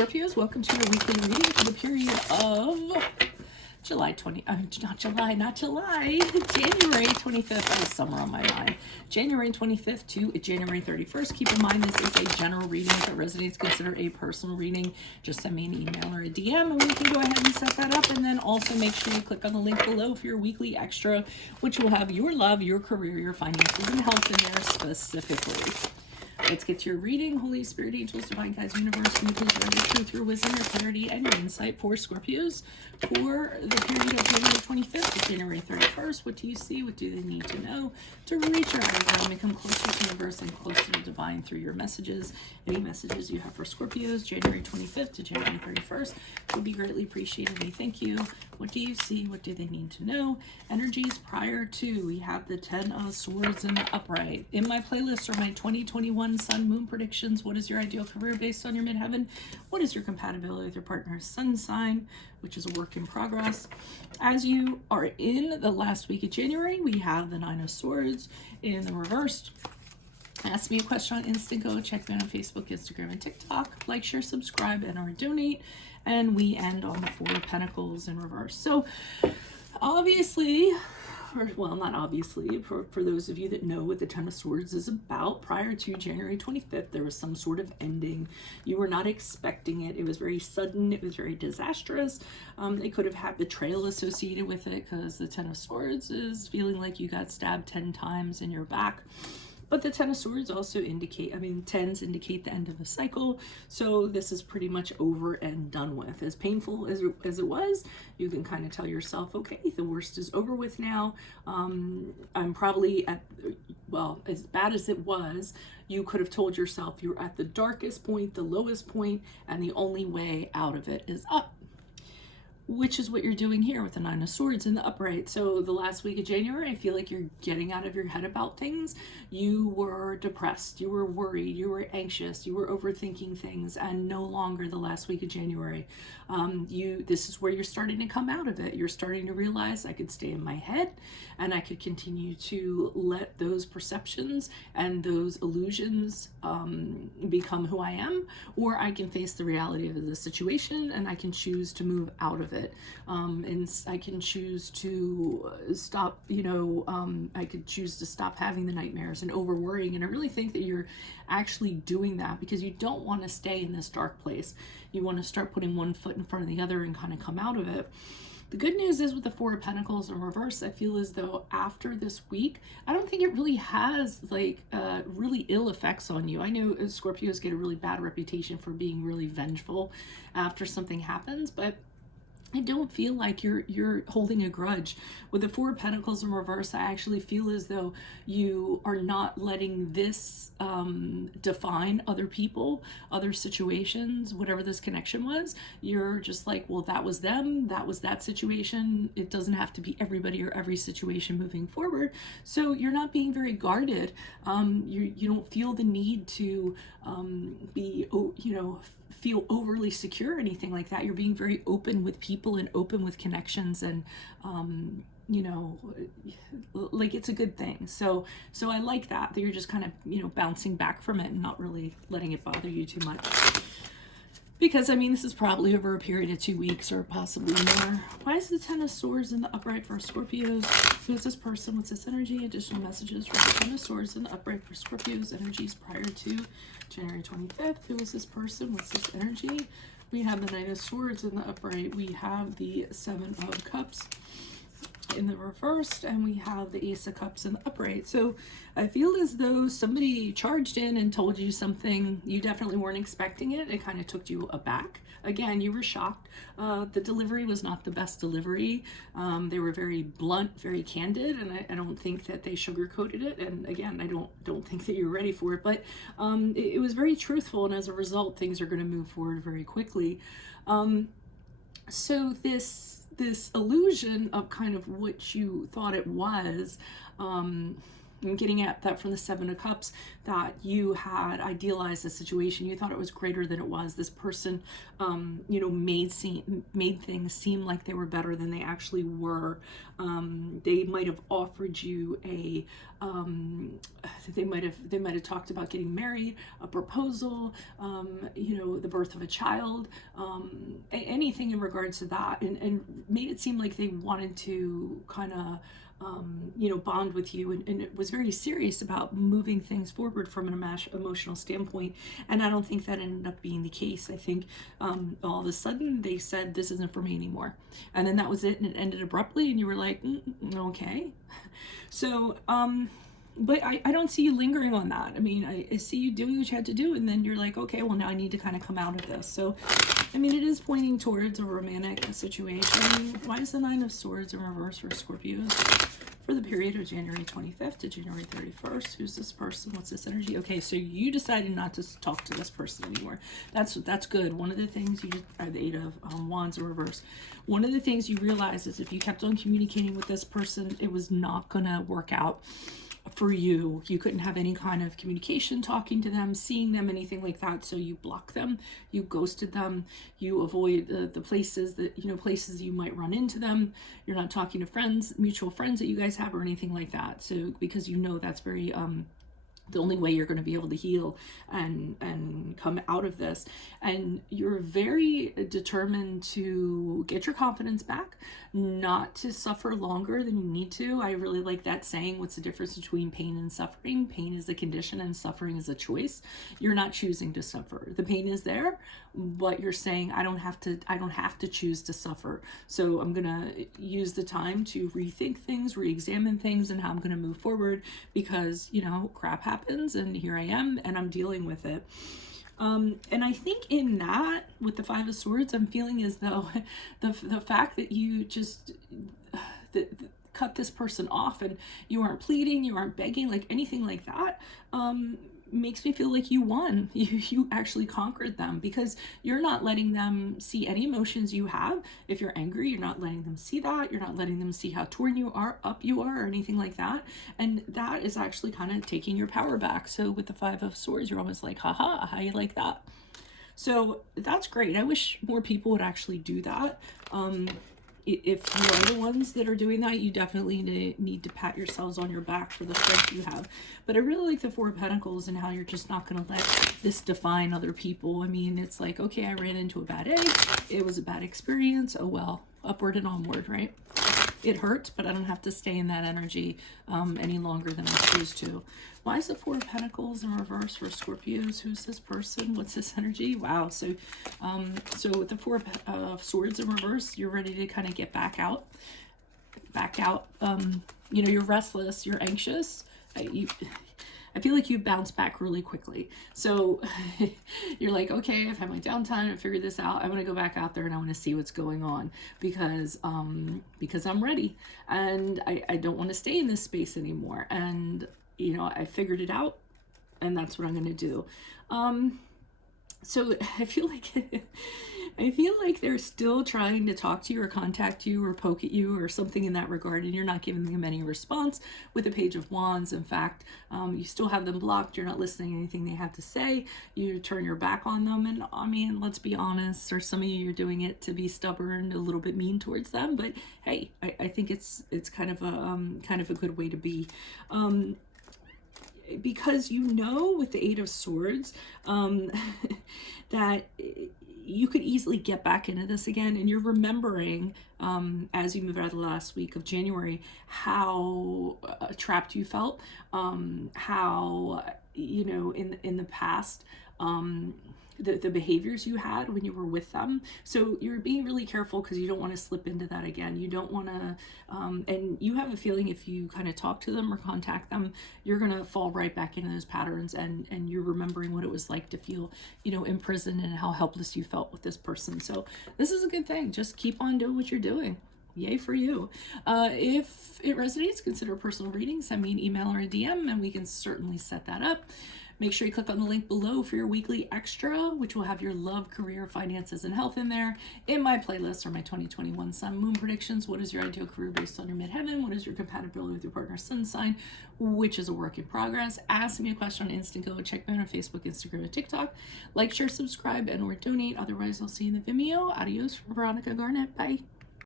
Scorpios, welcome to your weekly reading for the period of January 25th. I have summer on my mind. January 25th to January 31st. Keep in mind, this is a general reading. If it resonates, consider a personal reading. Just send me an email or a DM and we can go ahead and set that up. And then also make sure you click on the link below for your weekly extra, which will have your love, your career, your finances, and health in there specifically. Let's get to your reading. Holy Spirit, angels, divine guides, universe, communicate your truth, your wisdom, your clarity, and your insight for Scorpios for the period of January 25th to January 31st. What do you see? What do they need to know to reach your higher ground, become closer to the universe and closer to divine through your messages? Any messages you have for Scorpios, January 25th to January 31st would be greatly appreciated. We thank you. What do you see? What do they need to know? Energies prior to, we have the 10 of Swords in the upright. In my playlist are my 2021 Sun Moon predictions. What is your ideal career based on your midheaven? What is your compatibility with your partner's sun sign, which is a work in progress? As you are in the last week of January, we have the 9 of Swords in the reversed. Ask me a question on Instant Go. Check me out on Facebook, Instagram, and TikTok. Like, share, subscribe, and or donate. And we end on the 4 of Pentacles in reverse. So obviously, well, not obviously, for those of you that know what the 10 of Swords is about, prior to January 25th, there was some sort of ending. You were not expecting it. It was very sudden. It was very disastrous. It could have had betrayal associated with it because the 10 of Swords is feeling like you got stabbed 10 times in your back. But the 10 of Swords also indicate, 10s indicate the end of a cycle. So this is pretty much over and done with. As painful as it was, you can kind of tell yourself, okay, the worst is over with now. I'm probably at, well, as bad as it was, you could have told yourself you're at the darkest point, the lowest point, and the only way out of it is up, which is what you're doing here with the 9 of Swords in the upright. So the last week of January, I feel like you're getting out of your head about things. You were depressed, you were worried, you were anxious, you were overthinking things, and no longer the last week of January. This is where you're starting to come out of it. You're starting to realize I could stay in my head and I could continue to let those perceptions and those illusions become who I am, or I can face the reality of the situation and I can choose to move out of it. And I can choose to stop, I could choose to stop having the nightmares and over worrying. And I really think that you're actually doing that because you don't want to stay in this dark place. You want to start putting one foot in front of the other and kind of come out of it. The good news is with the 4 of Pentacles in reverse, I feel as though after this week, I don't think it really has really ill effects on you. I know Scorpios get a really bad reputation for being really vengeful after something happens, but I don't feel like you're holding a grudge. With the 4 of Pentacles in reverse, I actually feel as though you are not letting this define other people, other situations, whatever this connection was. You're just like, well, that was them, that was that situation. It doesn't have to be everybody or every situation moving forward. So you're not being very guarded. You don't feel the need to feel overly secure or anything like that. You're being very open with people and open with connections, and like it's a good thing. So I like that you're just kind of bouncing back from it and not really letting it bother you too much. Because, this is probably over a period of 2 weeks or possibly more. Why is the 10 of Swords in the upright for Scorpios? Who is this person? What's this energy? Additional messages for the 10 of Swords in the upright for Scorpios. Energies prior to January 25th. Who is this person? What's this energy? We have the 9 of Swords in the upright. We have the 7 of Cups in the reversed, and we have the Ace of Cups in the upright. So I feel as though somebody charged in and told you something you definitely weren't expecting it. It kind of took you aback. Again, you were shocked. The delivery was not the best delivery. They were very blunt, very candid, and I don't think that they sugarcoated it. And again, I don't think that you're ready for it, but it was very truthful, and as a result, things are going to move forward very quickly. So this illusion of kind of what you thought it was, I'm getting at that from the Seven of Cups, that you had idealized the situation. You thought it was greater than it was. This person, made things seem like they were better than they actually were. They might have offered you they might have talked about getting married, a proposal, the birth of a child, anything in regards to that, and made it seem like they wanted to kind of bond with you, and it was very serious about moving things forward from an emotional standpoint. And I don't think that ended up being the case. I think all of a sudden they said, this isn't for me anymore. And then that was it, and it ended abruptly, and you were like, okay. So, but I don't see you lingering on that. I mean, I see you doing what you had to do, and then you're like, okay, well, now I need to kind of come out of this. So, I mean, it is pointing towards a romantic situation. Why is the Nine of Swords in reverse for Scorpios for the period of January 25th to January 31st? Who's this person? What's this energy? Okay, so you decided not to talk to this person anymore. That's good. One of the things you are the Eight of Wands in reverse. One of the things you realize is if you kept on communicating with this person, it was not gonna work out for you. You couldn't have any kind of communication, talking to them, seeing them, anything like that. So you block them, you ghosted them, you avoid the places places you might run into them. You're not talking to friends, mutual friends that you guys have, or anything like that. So because that's very the only way you're going to be able to heal and come out of this. And you're very determined to get your confidence back, not to suffer longer than you need to. I really like that saying, what's the difference between pain and suffering? Pain is a condition and suffering is a choice. You're not choosing to suffer. The pain is there, but you're saying, I don't have to choose to suffer. So I'm going to use the time to rethink things, re-examine things, and how I'm going to move forward, because, crap happens, and here I am, and I'm dealing with it. And I think in that, with the Five of Swords, I'm feeling as though the fact that you just cut this person off, and you aren't pleading, you aren't begging, like anything like that, makes me feel like you won. You actually conquered them, because you're not letting them see any emotions you have. If you're angry, you're not letting them see that. You're not letting them see how torn you are, up you are, or anything like that. And that is actually kind of taking your power back. So with the Five of Swords, you're almost like, haha, how you like that? So that's great. I wish more people would actually do that. If you are the ones that are doing that, you definitely need to pat yourselves on your back for the strength you have. But I really like the Four of Pentacles and how you're just not going to let this define other people. I mean, it's like, okay, I ran into a bad day. It was a bad experience. Oh, well, upward and onward, right? It hurts, but I don't have to stay in that energy any longer than I choose to. Why is the Four of Pentacles in reverse for Scorpios? Who's this person? What's this energy? Wow. So with the Four of Swords in reverse, you're ready to kind of get back out. You're restless, you're anxious. I feel like you bounce back really quickly. So you're like, okay, I've had my downtime, I figured this out. I'm going to go back out there and I want to see what's going on, because I'm ready, and I don't want to stay in this space anymore. And, I figured it out, and that's what I'm going to do. So I feel like they're still trying to talk to you or contact you or poke at you or something in that regard, and you're not giving them any response with the Page of Wands. In fact, you still have them blocked. You're not listening to anything they have to say. You turn your back on them, and I mean, let's be honest, or some of you, you're doing it to be stubborn, a little bit mean towards them. But hey, I think it's kind of a good way to be. Because with the Eight of Swords, that you could easily get back into this again, and you're remembering, as you move out of the last week of January, how trapped you felt, how, in the past, the behaviors you had when you were with them. So you're being really careful, because you don't want to slip into that again. You don't want to, and you have a feeling if you kind of talk to them or contact them, you're going to fall right back into those patterns, and you're remembering what it was like to feel, imprisoned, and how helpless you felt with this person. So this is a good thing. Just keep on doing what you're doing. Yay for you. If it resonates, consider a personal reading. Send me an email or a DM and we can certainly set that up. Make sure you click on the link below for your weekly extra, which will have your love, career, finances, and health in there. In my playlist are my 2021 Sun Moon predictions. What is your ideal career based on your midheaven? What is your compatibility with your partner's sun sign, which is a work in progress? Ask me a question on Instant Go. Check me out on Facebook, Instagram, and TikTok. Like, share, subscribe, and or donate. Otherwise, I'll see you in the Vimeo. Adios from Veronica Garnett. Bye.